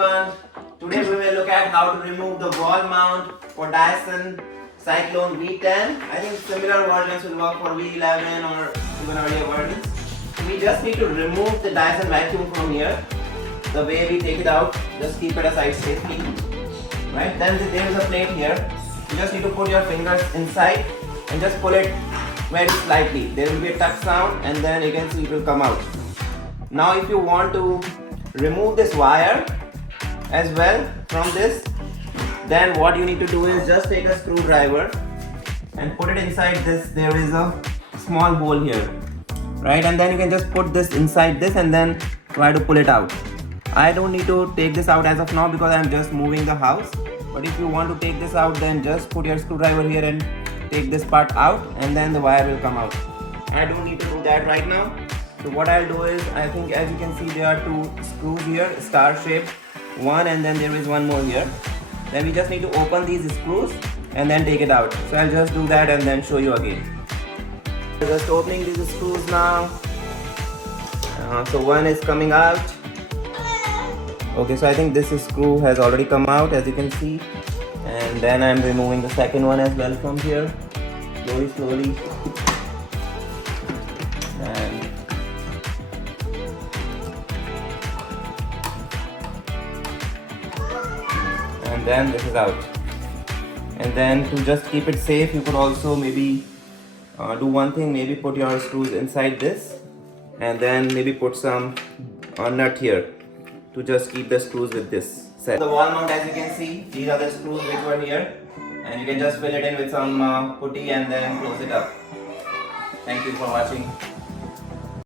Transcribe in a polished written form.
everyone. Today we will look at how to remove the wall mount for Dyson Cyclone V10. I think similar versions will work for V11 or even earlier versions. We just need to remove the Dyson vacuum from here. The way we take it out, just keep it aside safely. Right? Then there is a plate here. You just need to put your fingers inside and just pull it very slightly. There will be a tap sound and then you can see it will come out. Now if you want to remove this wire as well from this, then what you need to do is just take a screwdriver and put it inside this. There is a small hole here, right? And then you can just put this inside this and then try to pull it out. I don't need to take this out as of now because I'm just moving the house. But if you want to take this out, then just put your screwdriver here and take this part out and then the wire will come out. I don't need to do that right now. So what I'll do is, I think as you can see there are two screws here, star shaped, one and then there is one more here. Then we just need to open these screws and then take it out. So I'll just do that and then show you again. Just opening these screws now. So one is coming out. Okay, so I think this screw has already come out as you can see. And then I'm removing the second one as well from here. Slowly. And then this is out. And then to just keep it safe, you could also maybe do one thing, maybe put your screws inside this and then maybe put some nut here to just keep the screws with this set. The wall mount, as you can see, these are the screws which were here and you can just fill it in with some putty and then close it up. Thank you for watching.